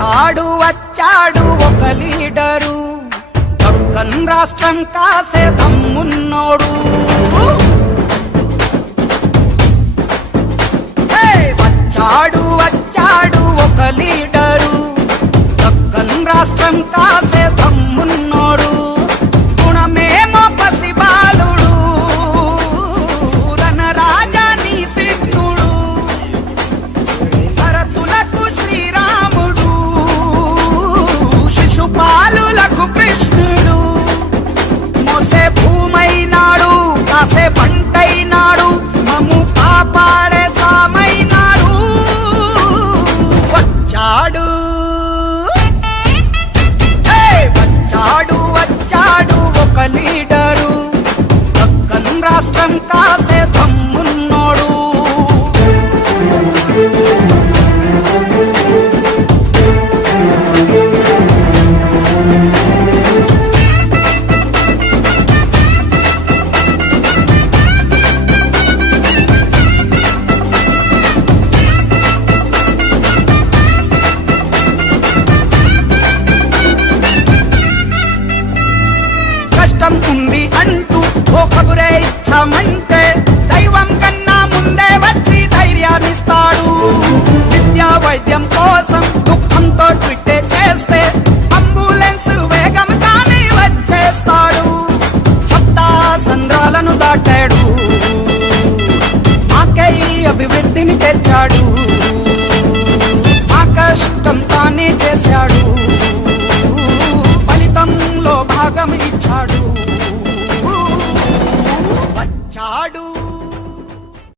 వచ్చాడు ఒక లీడరు, దక్కన్ రాష్ట్రం కాసే దమ్మున్నోడు. వచ్చాడు ఒక లీడరు, దక్కన్ రాష్ట్రం కాసే దమ్మున్నోడు. గుణమేమో పసిబాలుడు, రణరాజా నీతిజ్ఞుడు. భరతులకు శ్రీరాముడు, శిశుపాలులకు కృష్ణుడు. మోసే భూమైనాడు, కాసే పంటైనాడు, మమ్ము కాపాడే సామైనాడు. వచ్చాడు ఒక లీడరు, దక్కన్ రాష్ట్రం కాసే దమ్మున్నోడు. కష్టం ఉంది అంటూ ఓ కబురే ఇచ్చామంటే, దైవం కన్నా ముందే వచ్చి ధైర్యాన్నిస్తాడు. విద్యా వైద్యం కోసం దుఃఖంతో ట్విట్టే చేస్తే, అంబులెన్స్ వేగం కానీ వచ్చేస్తాడు. సప్తా సంద్రాలను దాటాడు, మాకై అభివృద్ధిని తెచ్చాడు.